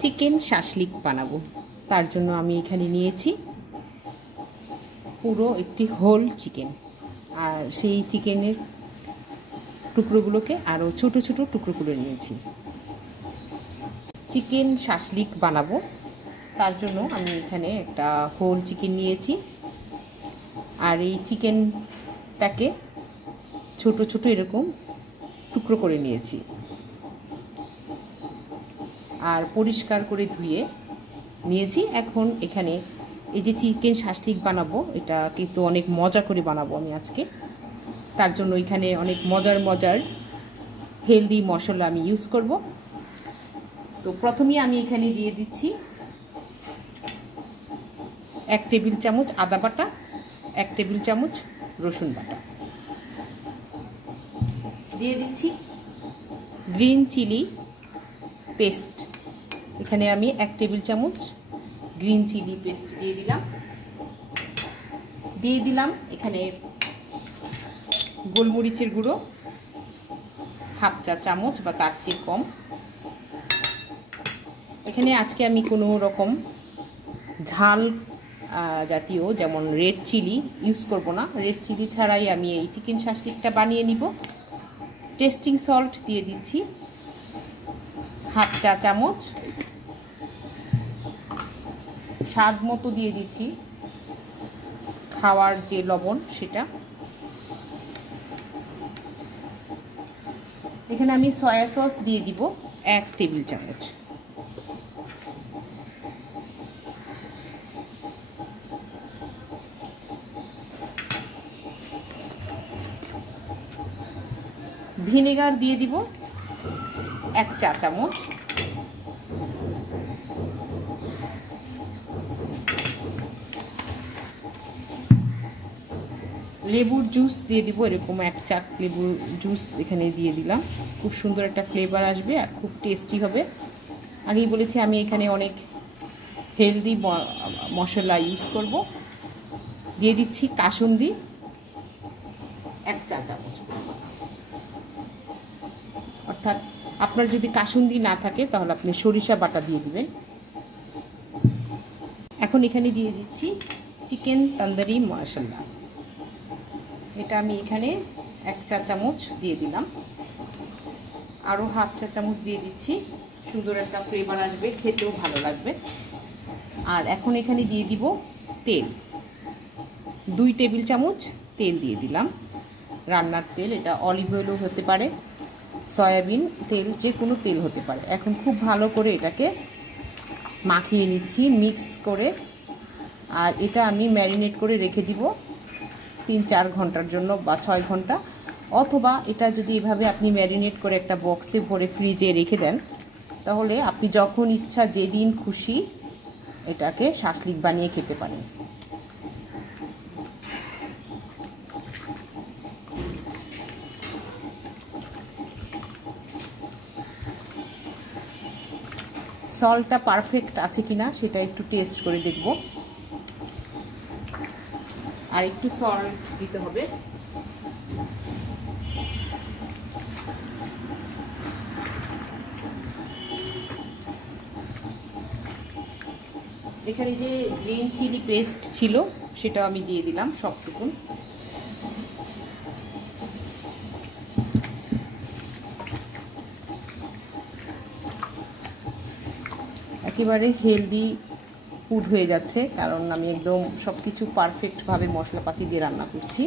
Chicken shashlik বানাবো। তার জন্য আমি এখানে নিয়েছি পুরো একটি হোল চিকেন, আর সেই চিকেনের টুকরোগুলোকে আরও ছোট ছোট টুকরো করে নিয়েছি। চিকেন শাসলিক বানাবো, তার জন্য আমি এখানে একটা হোল চিকেন নিয়েছি, আর এই চিকেনটাকে ছোট ছোট এরকম টুকরো করে নিয়েছি, আর পরিষ্কার করে ধুয়ে নিয়েছি। এখন এখানে এই যে চিকেন শাসলিক বানাবো, এটা কিন্তু অনেক মজা করে বানাবো আমি আজকে। তার জন্য এখানে অনেক মজার হেলদি মশলা আমি ইউজ করব। তো প্রথমেই আমি এখানে দিয়ে দিচ্ছি 1 টেবিল চামচ আদা বাটা, 1 টেবিল চামচ রসুন বাটা, দিয়ে দিচ্ছি গ্রিন চিলি পেস্ট। এখানে আমি 1 টেবিল চামচ গ্রিন চিলি পেস্ট দিয়ে দিলাম এখানে গোলমরিচের গুঁড়ো হাফ চা চামচ বা তার চেয়ে কম। এখানে আজকে আমি কোনো রকম ঝাল জাতীয় যেমন রেড চিলি ইউজ করব না, রেড চিলি ছাড়াই আমি এই চিকেন শাসলিকটা বানিয়ে নিব। টেস্টিং সল্ট দিয়ে দিচ্ছি হাফ চা চামচ, স্বাদ মতো দিয়ে দিচ্ছি খাওয়ার যে লবণ সেটা। এখানে আমি সয়া সস দিয়ে দিব 1 টেবিল চামচ। ভিনেগার দিয়ে দিব 1 চা চামচ। লেবুর জুস দিয়ে দিব এরকম 1 চাক লেবুর জুস এখানে দিয়ে দিলাম। খুব সুন্দর একটা ফ্লেভার আসবে আর খুব টেস্টি হবে। আগেই বলেছি আমি এখানে অনেক হেলদি মশলা ইউজ করব। দিয়ে দিচ্ছি কাসুন্দি 1 চা চামচ, অর্থাৎ আপনার যদি কাসুন্দি না থাকে তাহলে আপনি সরিষা বাটা দিয়ে দিবেন। এখন এখানে দিয়ে দিচ্ছি চিকেন তন্দুরি মশলা, এটা আমি এখানে 1 চা চামচ দিয়ে দিলাম। আরও হাফ চা চামচ দিয়ে দিচ্ছি, সুন্দর একটা ফ্লেভার আসবে, খেতেও ভালো লাগবে। আর এখন এখানে দিয়ে দিব তেল, 2 টেবিল চামচ তেল দিয়ে দিলাম, রান্নার তেল। এটা অলিভ অয়েলও হতে পারে, সয়াবিন তেল, যে কোনো তেল হতে পারে। এখন খুব ভালো করে এটাকে মাখিয়ে নিচ্ছি মিক্স করে। আর এটা আমি ম্যারিনেট করে রেখে দিব 3-4 ঘন্টার জন্য বা 6 ঘন্টা, অথবা এটা যদি এভাবে আপনি ম্যারিনেট করে একটা বক্সে ভরে ফ্রিজে রেখে দেন, তাহলে আপনি যখন ইচ্ছা যেদিন খুশি এটাকে শাসলিক বানিয়ে খেতে পারেন। সল্টটা পারফেক্ট আছে কিনা সেটা একটু টেস্ট করে দেখব। আর একটু সল্ট দিতে হবে। এখানে যে গ্রিন চিলি পেস্ট ছিল সেটাও আমি দিয়ে দিলাম সবটুকুন। একেবারে হেলদি ফুড হয়ে যাচ্ছে, কারণ আমি একদম সব কিছু পারফেক্টভাবে মশলাপাতি দিয়ে রান্না করছি।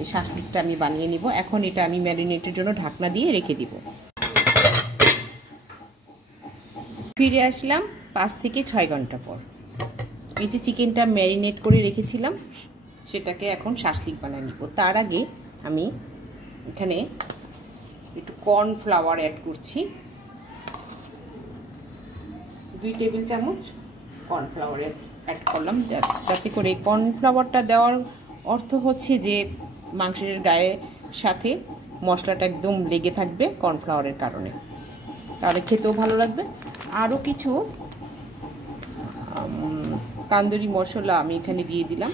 এই শাসলিকটা আমি বানিয়ে নিব। এখন এটা আমি ম্যারিনেটের জন্য ঢাকনা দিয়ে রেখে দিব। ফিরে আসলাম 5 থেকে 6 ঘন্টা পর। এই যে চিকেনটা ম্যারিনেট করে রেখেছিলাম সেটাকে এখন শাসলিক বানিয়ে নিব। তার আগে আমি এখানে একটু কর্নফ্লাওয়ার অ্যাড করছি, 2 টেবিল চামচ কর্নফ্লাওয়ার অ্যাড করলাম। যাতে করে কর্নফ্লাওয়ারটা দেওয়ার অর্থ হচ্ছে যে মাংসের গায়ে সাথে মশলাটা একদম লেগে থাকবে কর্নফ্লাওয়ারের কারণে, তাহলে খেতেও ভালো লাগবে। আরও কিছু তান্দুরি মশলা আমি এখানে দিয়ে দিলাম।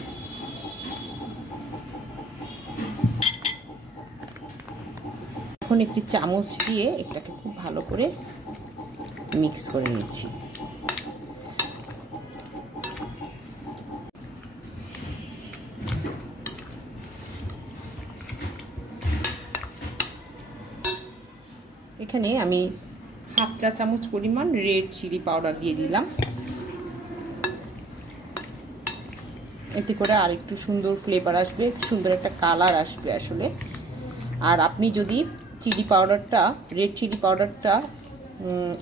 এখন একটি চামচ দিয়ে এটাকে খুব ভালো করে মিক্স করে নিচ্ছি। এখানে আমি হাফ চা চামচ পরিমাণ রেড চিলি পাউডার দিয়ে দিলাম, এতে করে আর একটু সুন্দর ফ্লেভার আসবে, সুন্দর একটা কালার আসবে আসলে। আর আপনি যদি চিলি পাউডারটা, রেড চিলি পাউডারটা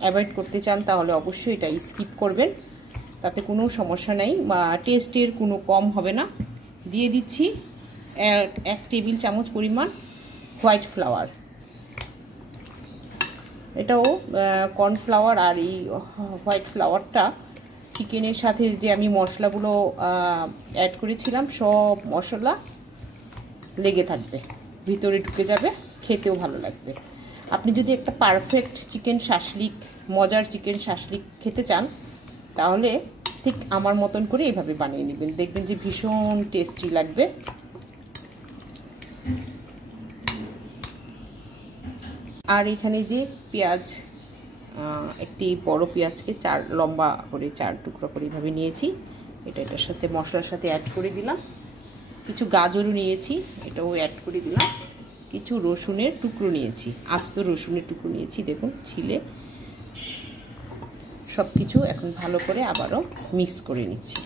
অ্যাভয়েড করতে চান তাহলে অবশ্যই এটা স্কিপ করবেন, তাতে কোনো সমস্যা নেই বা টেস্টের কোনো কম হবে না। দিয়ে দিচ্ছি 1 টেবিল চামচ পরিমাণ হোয়াইট ফ্লাওয়ার। এটাও কর্নফ্লাওয়ার আর এই হোয়াইট ফ্লাওয়ারটা চিকেনের সাথে যে আমি মশলাগুলো অ্যাড করেছিলাম সব মশলা লেগে থাকবে, ভিতরে ঢুকে যাবে, খেতেও ভালো লাগবে। আপনি যদি একটা পারফেক্ট চিকেন শাসলিক, মজার চিকেন শাসলিক খেতে চান তাহলে ঠিক আমার মতন করে এভাবে বানিয়ে নেবেন, দেখবেন যে ভীষণ টেস্টি লাগবে। আর এখানে যে পেঁয়াজ, একটি বড় পেঁয়াজকে লম্বা করে 4 টুকরো করে এভাবে নিয়েছি, এটার সাথে মশলার সাথে অ্যাড করে দিলাম। কিছু গাজরও নিয়েছি, এটাও অ্যাড করে দিলাম। কিছু রসুনের টুকরো নিয়েছি, আস্ত রসুনের টুকরো নিয়েছি, দেখুন ছিলে। সব কিছু এখন ভালো করে আবারও মিক্স করে নিচ্ছি।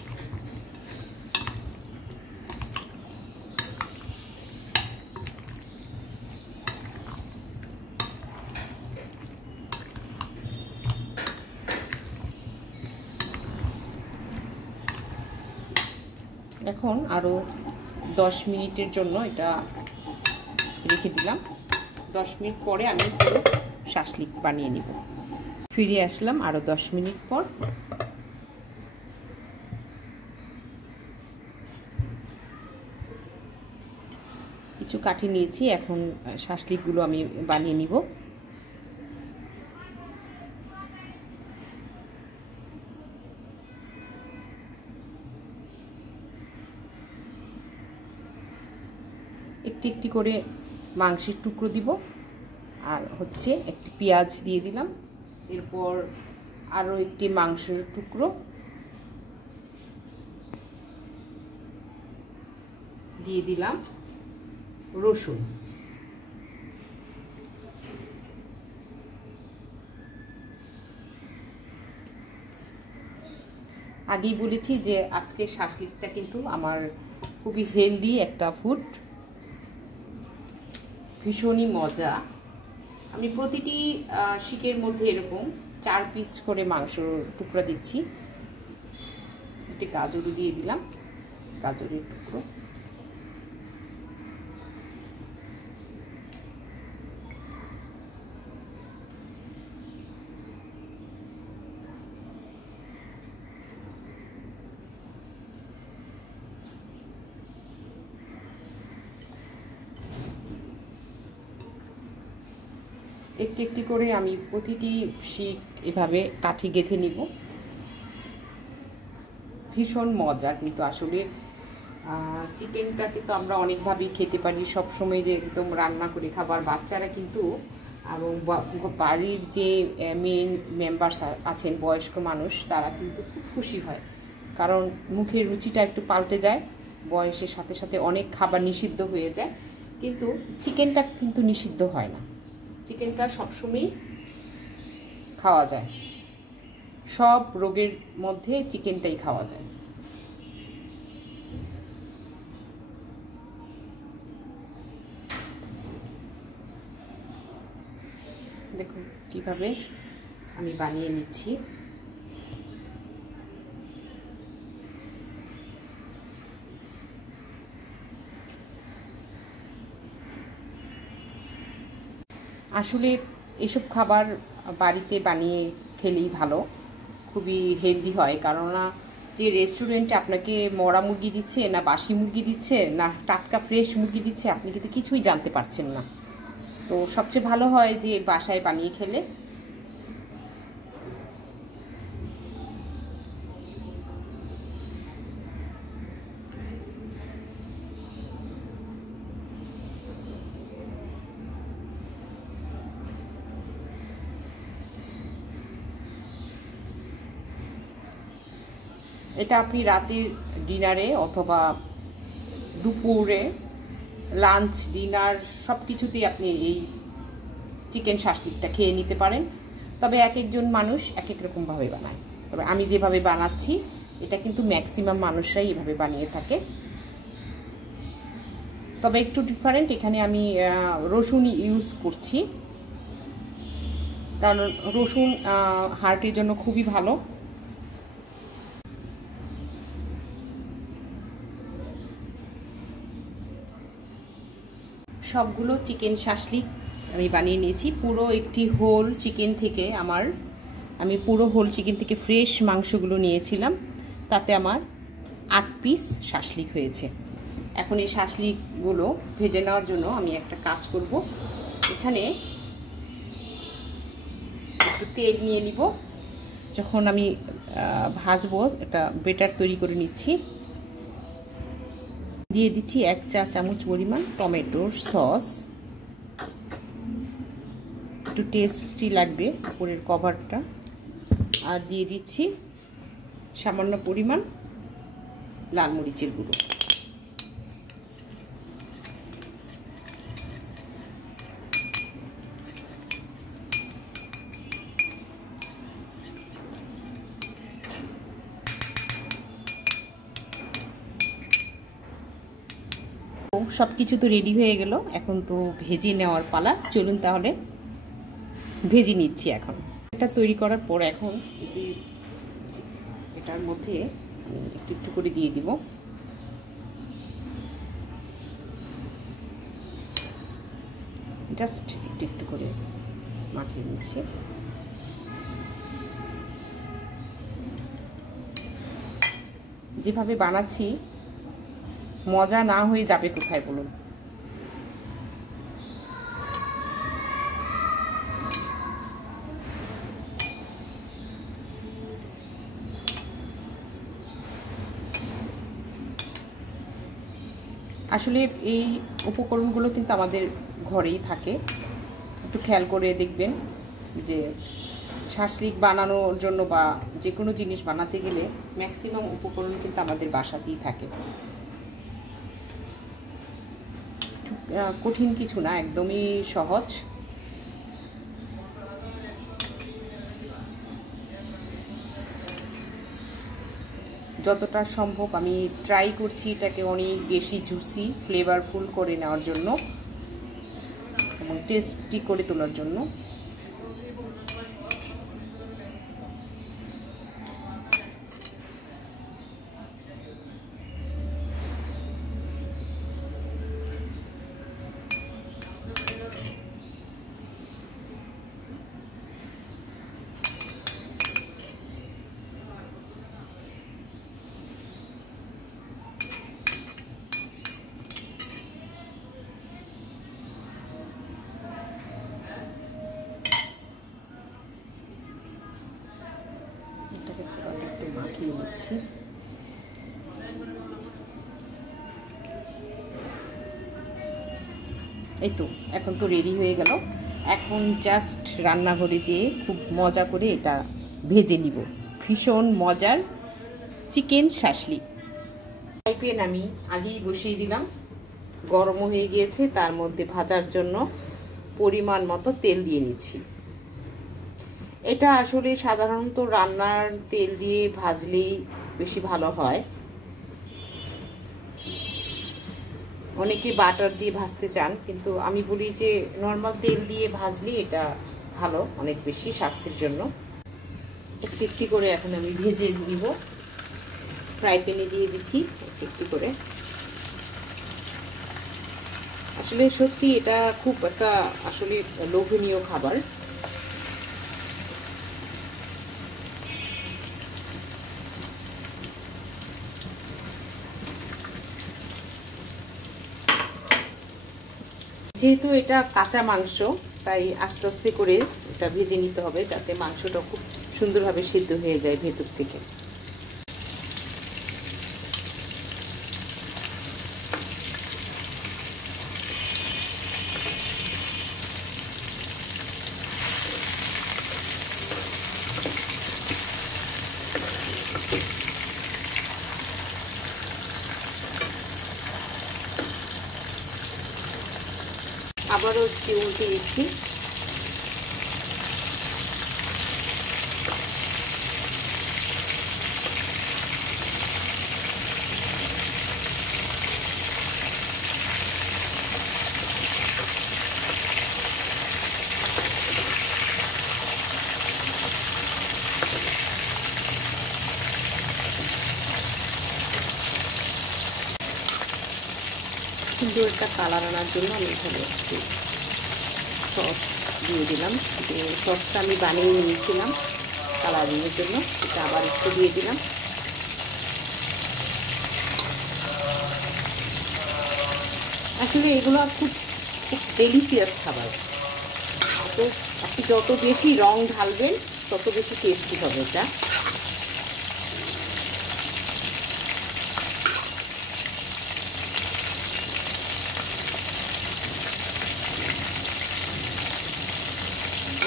এখন আরও 10 মিনিটের জন্য এটা রেখে দিলাম। 10 মিনিট পরে আমি পুরো শাসলিক বানিয়ে নিব। ফিরে আসলাম আরও 10 মিনিট পর। কিছু কাঠি নিয়েছি, এখন শাসলিকগুলো আমি বানিয়ে নিব। একটি একটি করে মাংসের টুকরো দিব, আর হচ্ছে একটি পেঁয়াজ দিয়ে দিলাম, এরপর আরও একটি মাংসের টুকরো দিয়ে দিলাম, রসুন, আগেই বলেছি যে আজকের শাসলিকটা কিন্তু আমার খুবই হেলদি একটা ফুড, ভীষণই মজা। আমি প্রতিটি শিকের মধ্যে এরকম 4 পিস করে মাংসর টুকরা দিচ্ছি। একটি গাজরও দিয়ে দিলাম, গাজরের টুকরো। একটি একটি করে আমি প্রতিটি শিক এভাবে কাঠি গেঁথে নিব। ভীষণ মজা কিন্তু আসলে চিকেনটাকে তো আমরা অনেকভাবেই খেতে পারি, সবসময় যে একদম রান্না করে খাবার। বাচ্চারা কিন্তু এবং বাড়ির যে মেন মেম্বার্স আছেন, বয়স্ক মানুষ, তারা কিন্তু খুব খুশি হয়, কারণ মুখের রুচিটা একটু পাল্টে যায়। বয়সের সাথে সাথে অনেক খাবার নিষিদ্ধ হয়ে যায়, কিন্তু চিকেনটা কিন্তু নিষিদ্ধ হয় না। চিকেনটা সবসময়ই খাওয়া যায়, সব রোগের মধ্যে চিকেনটাই খাওয়া যায়। দেখুন কিভাবে আমি বানিয়ে নিচ্ছি। আসলে এসব খাবার বাড়িতে বানিয়ে খেলেই ভালো, খুবই হেলদি হয়। কেননা যে রেস্টুরেন্টে আপনাকে মরা মুরগি দিচ্ছে, না বাসি মুরগি দিচ্ছে, না টাটকা ফ্রেশ মুরগি দিচ্ছে, আপনি কিন্তু কিছুই জানতে পারছেন না। তো সবচেয়ে ভালো হয় যে বাসায় বানিয়ে খেলে। এটা আপনি রাতের ডিনারে অথবা দুপুরে লাঞ্চ ডিনার সব কিছুতেই আপনি এই চিকেন শাসলিকটা খেয়ে নিতে পারেন। তবে এক একজন মানুষ এক এক রকমভাবে বানায়। তবে আমি যেভাবে বানাচ্ছি এটা কিন্তু ম্যাক্সিমাম মানুষরাই এভাবে বানিয়ে থাকে, তবে একটু ডিফারেন্ট। এখানে আমি রসুন ইউজ করছি, কারণ রসুন হার্টের জন্য খুবই ভালো। সবগুলো চিকেন শাসলিক আমি বানিয়ে নিয়েছি। পুরো একটি হোল চিকেন থেকে আমি পুরো হোল চিকেন থেকে ফ্রেশ মাংসগুলো নিয়েছিলাম, তাতে আমার 8 পিস শাসলিক হয়েছে। এখন এই শাসলিকগুলো ভেজে নেওয়ার জন্য আমি একটা কাজ করব। এখানে একটু তেল নিয়ে নিব। যখন আমি ভাজবো একটা বেটার তৈরি করে নিচ্ছি। দিয়ে দিচ্ছি 1 চা চামচ পরিমাণ টমেটোর সস, একটু টেস্টি লাগবে উপরের কভারটা। আর দিয়ে দিচ্ছি সামান্য পরিমাণ লাল মরিচের গুঁড়ো। সব কিছু তো রেডি হয়ে গেল, এখন তো ভেজে নেওয়ার পালা। চলুন তাহলে ভেজে নিচ্ছি। এখন এটা তৈরি করার পর এখন যে এটার মধ্যে একটু একটু করে দিয়ে দিব। জাস্ট একটু একটু করে মাখিয়ে নিচ্ছি। যেভাবে বানাচ্ছি মজা না হয়ে যাবে কোথায় বলুন? আসলে এই উপকরণগুলো কিন্তু আমাদের ঘরেই থাকে। একটু খেয়াল করে দেখবেন যে শাসলিক বানানোর জন্য বা যে কোনো জিনিস বানাতে গেলে ম্যাক্সিমাম উপকরণ কিন্তু আমাদের বাসাতেই থাকে। কঠিন কিছু না, একদমই সহজ। যতটা সম্ভব আমি ট্রাই করছি এটাকে অনেক বেশি জুসি ফ্লেভারফুল করে নেওয়ার জন্য এবং টেস্টি করে তোলার জন্য। মাখিয়ে নিচ্ছি। এই তো এখন তো রেডি হয়ে গেল। এখন জাস্ট রান্নাঘরে যেয়ে খুব মজা করে এটা ভেজে নিব। ভীষণ মজার চিকেন শাসলিক। ফ্রাই প্যান আমি আগেই বসিয়ে দিলাম, গরম হয়ে গিয়েছে। তার মধ্যে ভাজার জন্য পরিমাণ মতো তেল দিয়ে নিচ্ছি। এটা আসলে সাধারণত রান্নার তেল দিয়ে ভাজলেই বেশি ভালো হয়। অনেকে বাটার দিয়ে ভাজতে চান, কিন্তু আমি বলি যে নর্মাল তেল দিয়ে ভাজলে এটা ভালো, অনেক বেশি স্বাস্থ্যের জন্য। একটু একটু করে এখন আমি ভেজে নিব। ফ্রাই প্যানে দিয়ে দিচ্ছি একটু একটু করে। আসলে সত্যি এটা খুব একটা আসলে লোভনীয় খাবার। যেহেতু এটা কাঁচা মাংস, তাই আস্তে আস্তে করে এটা ভেজে নিতে হবে যাতে মাংসটা খুব সুন্দরভাবে সিদ্ধ হয়ে যায় ভেতর থেকে। আবারও একটু উল্টে দিচ্ছি। সুন্দর একটা কালার আনার জন্য আমি এখানে একটু সস দিয়ে দিলাম। যে সসটা আমি বানিয়ে নিয়েছিলাম কালারিংয়ের জন্য, এটা আবার একটু দিয়ে দিলাম। আসলে এগুলো খুব খুব ডেলিশিয়াস খাবার। তো আপনি যত বেশি রং ঢালবেন তত বেশি টেস্টি হবে এটা।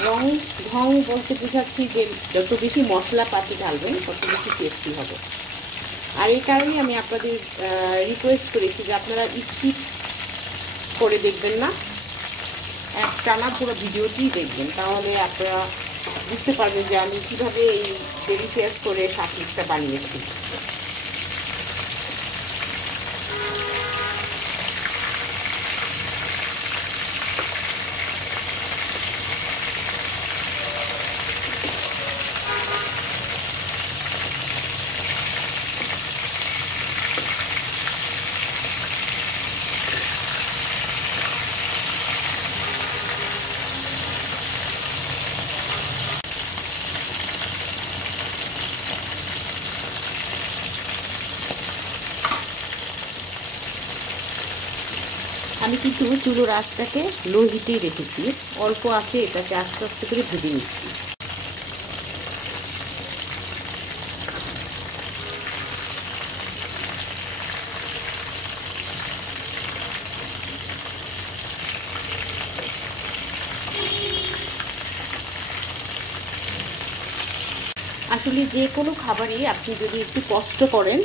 রং ঢং বলতে বোঝাচ্ছি যে যত বেশি মশলাপাতি ঢালবেন তত বেশি টেস্টি হবে। আর এই কারণে আমি আপনাদের রিকোয়েস্ট করেছি যে আপনারা স্কিপ করে দেখবেন না, এক টানা পুরো ভিডিওটি দেখবেন, তাহলে আপনারা বুঝতে পারবেন যে আমি কীভাবে এই ডেলিশিয়াস করে শাকলিকটা বানিয়েছি। আমি কিন্তু চুলোর আঁচটাকে লো হিটেই রেখেছি, অল্প আছে এটাকে আস্তে আস্তে করে ভেজে নিচ্ছি। আসলে যে কোনো খাবারই আপনি যদি একটু কষ্ট করেন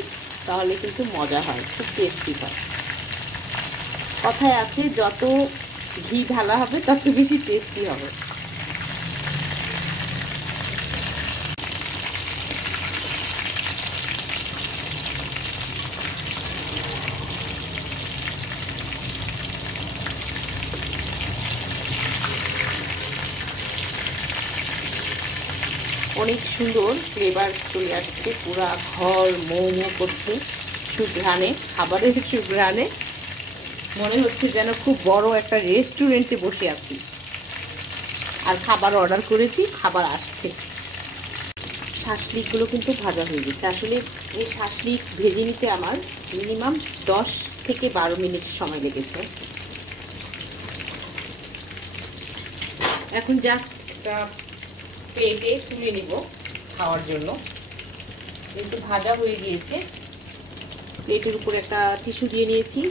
তাহলে কিন্তু মজা হয়, খুব টেস্টি হয়। কথায় আছে যত ঘি ঢালা হবে তত বেশি টেস্টি হবে। অনেক সুন্দর ফ্লেভার চলে আসছে, পুরা ঘর মৌ মৌ করছে সুঘ্রাণে, খাবারের সুঘ্রাণে। মনে হচ্ছে যেন খুব বড় একটা রেস্টুরেন্টে বসে আছি আর খাবার অর্ডার করেছি, খাবার আসছে। শাঁসলিকগুলো কিন্তু ভাজা হয়ে গেছে। আসলে এই শাঁসলিক ভেজে নিতে আমার মিনিমাম 10 থেকে 12 মিনিট সময় লেগেছে। এখন জাস্ট একটা প্লেটে তুলে নিব খাওয়ার জন্য, কিন্তু ভাজা হয়ে গিয়েছে। প্লেটের উপর একটা টিস্যু দিয়ে নিয়েছি।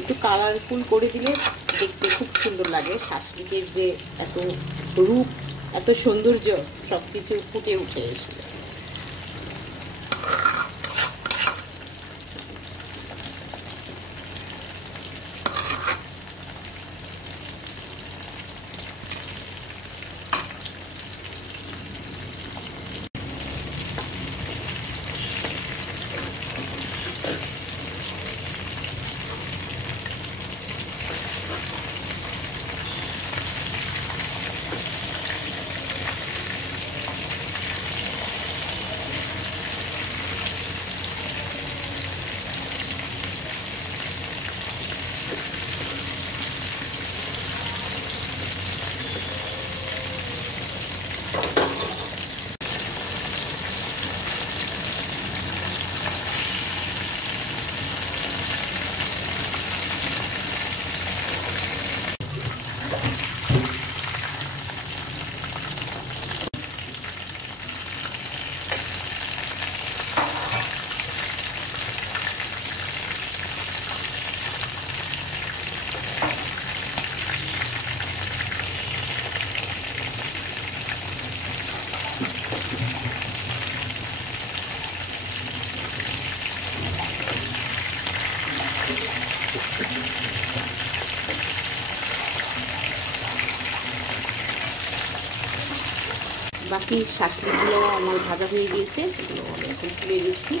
একটু কালারফুল করে দিলে দেখতে খুব সুন্দর লাগে। শাঁসলিকের যে এত রূপ, এত সৌন্দর্য সব কিছু ফুটে উঠে এসে। বাকি শাকগুলো আমার ভাজা হয়ে গিয়েছে, এগুলো আমি এখন তুলে দিচ্ছি।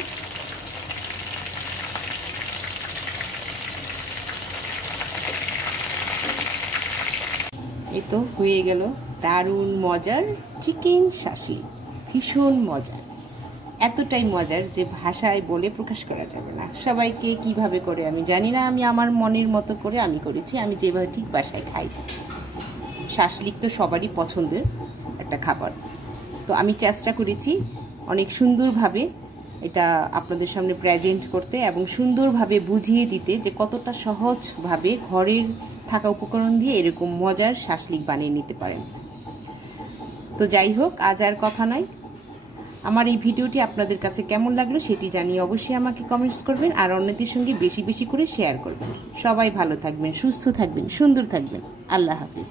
এই তো হয়ে গেল দারুণ মজার চিকেন শাশি, ভীষণ মজার, এতটাই মজার যে ভাষায় বলে প্রকাশ করা যাবে না। সবাইকে কিভাবে করে আমি জানি না, আমি আমার মনের মতো করে আমি করেছি, আমি যেভাবে ঠিক বাসায় খাই। শাসলিক তো সবারই পছন্দের একটা খাবার, তো আমি চেষ্টা করেছি অনেক সুন্দরভাবে এটা আপনাদের সামনে প্রেজেন্ট করতে এবং সুন্দরভাবে বুঝিয়ে দিতে যে কতটা সহজভাবে ঘরের থাকা উপকরণ দিয়ে এরকম মজার শাসলিক বানিয়ে নিতে পারেন। তো যাই হোক, আজ আর কথা নয়, আমার এই ভিডিওটি আপনাদের কাছে কেমন লাগলো সেটি জানিয়ে অবশ্যই আমাকে কমেন্টস করবেন আর অন্যদের সঙ্গে বেশি বেশি করে শেয়ার করবেন। সবাই ভালো থাকবেন, সুস্থ থাকবেন, সুন্দর থাকবেন। আল্লাহ হাফিজ।